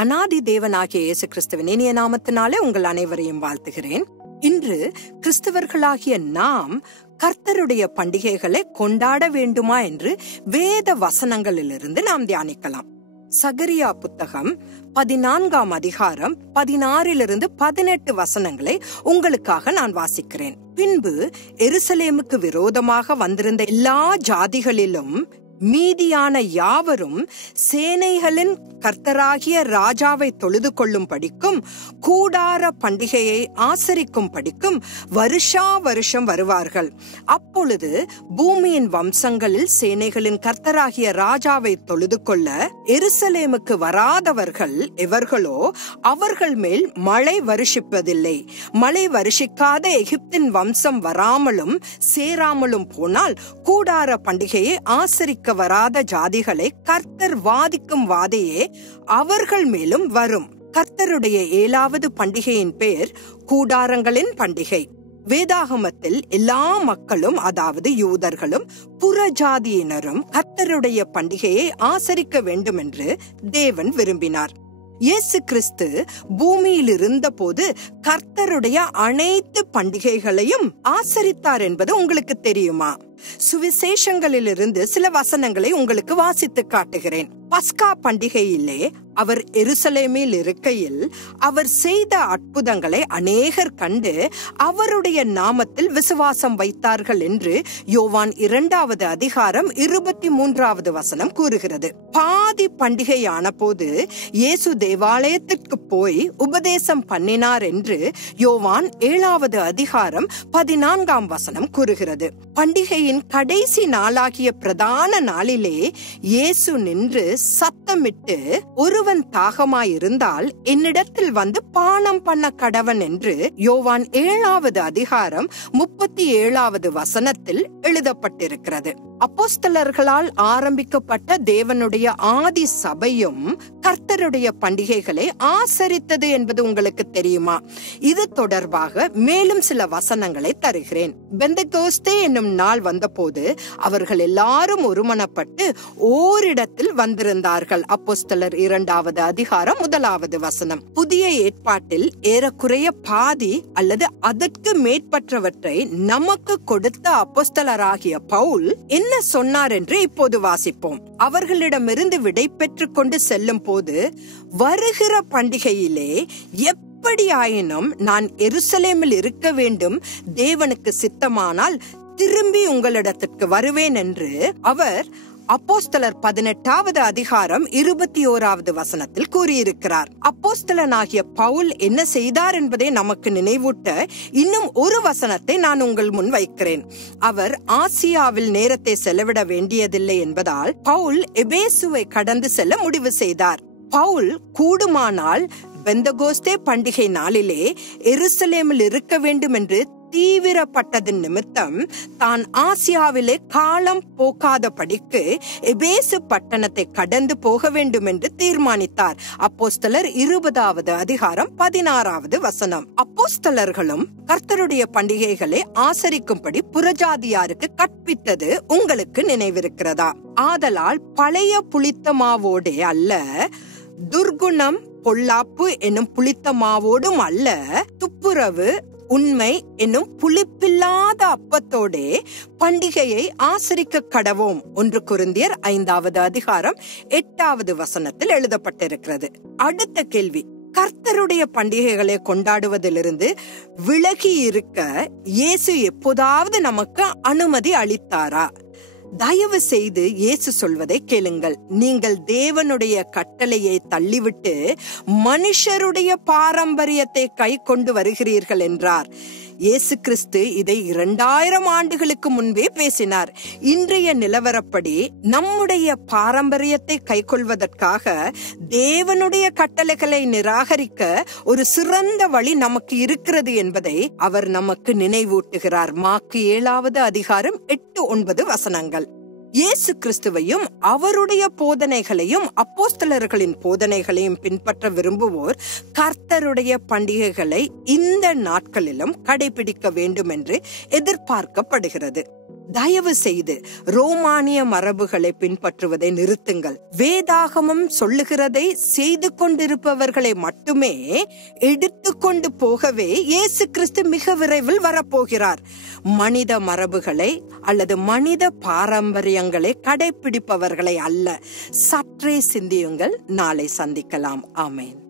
அநாதி தேவனாகிய இயேசு கிறிஸ்துவின் இனிய நாமத்தினாலே உங்கள் அனைவரையும் வாழ்த்துகிறேன். இன்று கிறிஸ்தவர்களாகிய நாம் கர்த்தருடைய பண்டிகைகளை கொண்டாட வேண்டுமா என்று வேத வசனங்களிலிருந்து நாம் தியானிக்கலாம். சகரியா புத்தகம் 14ஆம் அதிகாரம் 16-18 வசனங்களை உங்களுக்காக நான் வாசிக்கிறேன். பின்பு எருசலேமுக்கு விரோதமாக வந்திருந்த எல்லா ஜாதிகளிலும் மீதியான யாவரும் சேனைகளின் கர்த்தராகிய ராஜாவை தொழுது கொள்ளும் படிக்கும் கூடார பண்டிகையை ஆசரிக்கும் படிக்கும் வருஷா வருஷம் வருவார்கள். அப்பொழுது பூமியின் வம்சங்களில் சேனைகளின் கர்த்தராகிய ராஜாவை தொழுது கொள்ள எருசலேமுக்கு வராதவர்கள் எவர்களோ அவர்கள் மேல் மழை வருஷிப்பதில்லை. மழை வருஷிக்காத எகிப்தின் வம்சம் வராமலும் சேராமலும் போனால் கூடார பண்டிகையை ஆசரிக்க வராத ஜாதிகளை கர்த்தர் வாதிக்கும் வாதையே அவர்கள் மேலும் வரும். கர்த்தருடைய 7வது பண்டிகையின் பேர் கூடாரங்களின் பண்டிகை. வேதாகமத்தில் எல்லா மக்களும், அதாவது யூதர்களும் புறஜாதியினரும் கர்த்தருடைய பண்டிகையை ஆசரிக்க வேண்டும் என்று தேவன் விரும்பினார். இயேசு கிறிஸ்து பூமியில் இருந்த போது கர்த்தருடைய அனைத்து பண்டிகைகளையும் ஆசரித்தார் என்பது உங்களுக்கு தெரியுமா? சுவிசேஷங்களிலிருந்து சில வசனங்களை உங்களுக்கு வாசித்து காட்டுகிறேன். பஸ்கா பண்டிகையிலே அவர் எருசலேமில் இருக்கையில் அவர் செய்த அற்புதங்களை அநேகர் கண்டு அவருடைய நாமத்தில் விசுவாசம் வைத்தார்கள் என்று யோவான் 2வது அதிகாரம் 23வது வசனம் கூறுகிறது. பாதி பண்டிகையான போது இயேசு தேவாலயத்திற்கு போய் உபதேசம் பண்ணினார் என்று யோவான் 7வது அதிகாரம் 14ஆம் வசனம் கூறுகிறது. பண்டிகையின் கடைசி நாளாகிய பிரதான நாளிலே இயேசு நின்று சத்தமிட்டு, ஒருவன் தாகமாயிருந்தால் என்னிடத்தில் வந்து பானம் பண்ண கடவன் என்று யோவான் 7வது அதிகாரம் 37வது வசனத்தில் எழுதப்பட்டிருக்கிறது. அப்போஸ்தலர்களால் ஆரம்பிக்கப்பட்ட தேவனுடைய ஆதி சபையும் கர்த்தருடைய பண்டிகைகளை ஆசரித்தது என்பது உங்களுக்கு தெரியுமா? இது தொடர்பாக மேலும் சில வசனங்களை தருகிறேன். பெந்தெகோஸ்தே என்னும் நாள் வந்தபோது அவர்கள் எல்லாரும் ஒருமனப்பட்டு ஓரிடத்தில் வந்திருந்தார்கள். அப்போஸ்தலர் 2வது அதிகாரம் 1வது வசனம். புதிய ஏற்பாட்டில் ஏறக்குறைய பாதி அல்லது அதற்கு மேற்பட்டவற்றை நமக்கு கொடுத்த அப்போஸ்தலராகிய பவுல் என்ன சொன்னார் என்று இப்போது வாசிப்போம். அவர்களிடமிருந்து விடை பெற்றுக் கொண்டு செல்லும் போது, வருகிற பண்டிகையிலே எப்படியாயினும் நான் எருசலேமில் இருக்க வேண்டும், தேவனுக்கு சித்தமானால் திரும்பி உங்களிடத்திற்கு வருவேன் என்று அவர் அப்போஸ்தலர் 18வது அதிகாரம் 21வது வசனத்தில் கூறியிருக்கிறார். அப்போஸ்தலனாகிய பவுல் என்ன செய்தார் என்பதை நமக்கு நினைவூட்ட இன்னும் ஒரு வசனத்தை நான் உங்கள் முன் வைக்கிறேன். அவர் ஆசியாவில் நேரத்தை செலவிட வேண்டியதில்லை என்பதால் பவுல் எபேசுவை கடந்து செல்ல முடிவு செய்தார். பவுல் கூடுமானால் பெந்தகோஸ்தே பண்டிகை நாளிலே எருசலேமில் இருக்க வேண்டும் என்று தீவிரப்பட்டதன் நிமித்தம் தான் ஆசியாவிலே காலம் போக்காதபடிக்கு எபேசு பட்டணத்தை கடந்து போக வேண்டும் என்று தீர்மானித்தார். அப்போஸ்தலர் 20வது அதிகாரம் 16வது வசனம். அப்போஸ்தலர்களும் கர்த்தருடைய பண்டிகைகளை ஆசரிக்கும்படி புறஜாதியாருக்கு கற்பித்தது உங்களுக்கு நினைவிருக்கிறதா? ஆதலால் பழைய புளித்த மாவோடே அல்ல, துர்குணம் பொல்லாப்பு என்னும் புளித்த மாவோடும் அல்ல, துப்புரவு உண்மை என்னும் புளிப்பில்லாத அப்பத்தோடே பண்டிகையை ஆசரிக்க கடவோம். 1 கொரிந்தியர் 5வது அதிகாரம் 8வது வசனத்தில் எழுதப்பட்டிருக்கிறது. அடுத்த கேள்வி, கர்த்தருடைய பண்டிகைகளை கொண்டாடுவதிலிருந்து விலகி இருக்க இயேசு எப்போதாவது நமக்கு அனுமதி அளித்தாரா? தயவு செய்து இயேசு சொல்வதை கேளுங்கள். நீங்கள் தேவனுடைய கட்டளையை தள்ளிவிட்டு மனுஷருடைய பாரம்பரியத்தை கை கொண்டு வருகிறீர்கள் என்றார். இயேசு கிறிஸ்து இதை 2000 ஆண்டுகளுக்கு முன்பே பேசினார். இன்றைய நிலவரப்படி நம்முடைய பாரம்பரியத்தை கைக்கொள்வதற்காக தேவனுடைய கட்டளைகளை நிராகரிக்க ஒரு சிறந்த வழி நமக்கு இருக்கிறது என்பதை அவர் நமக்கு நினைவூட்டுகிறார். மாற்கு 7வது அதிகாரம் 8-9 வசனங்கள். இயேசு கிறிஸ்துவையும் அவருடைய போதனைகளையும் அப்போஸ்தலர்களின் போதனைகளையும் பின்பற்ற விரும்புவோர் கர்த்தருடைய பண்டிகைகளை இந்த நாட்களிலும் கடைபிடிக்க வேண்டும் என்று எதிர்பார்க்கப்படுகிறது. தயவு செய்து ரோமானிய மரபுகளை பின்பற்றுவதை நிறுத்துங்கள். வேதாகமம் சொல்லுகிறதை செய்து கொண்டிருப்பவர்களை மட்டுமே எடுத்துக்கொண்டு போகவே இயேசு கிறிஸ்து மிக விரைவில் வரப்போகிறார். மனித மரபுகளை அல்லது மனித பாரம்பரியங்களை கடைபிடிப்பவர்களை அல்ல. சற்றே சிந்தியுங்கள். நாளை சந்திக்கலாம். ஆமேன்.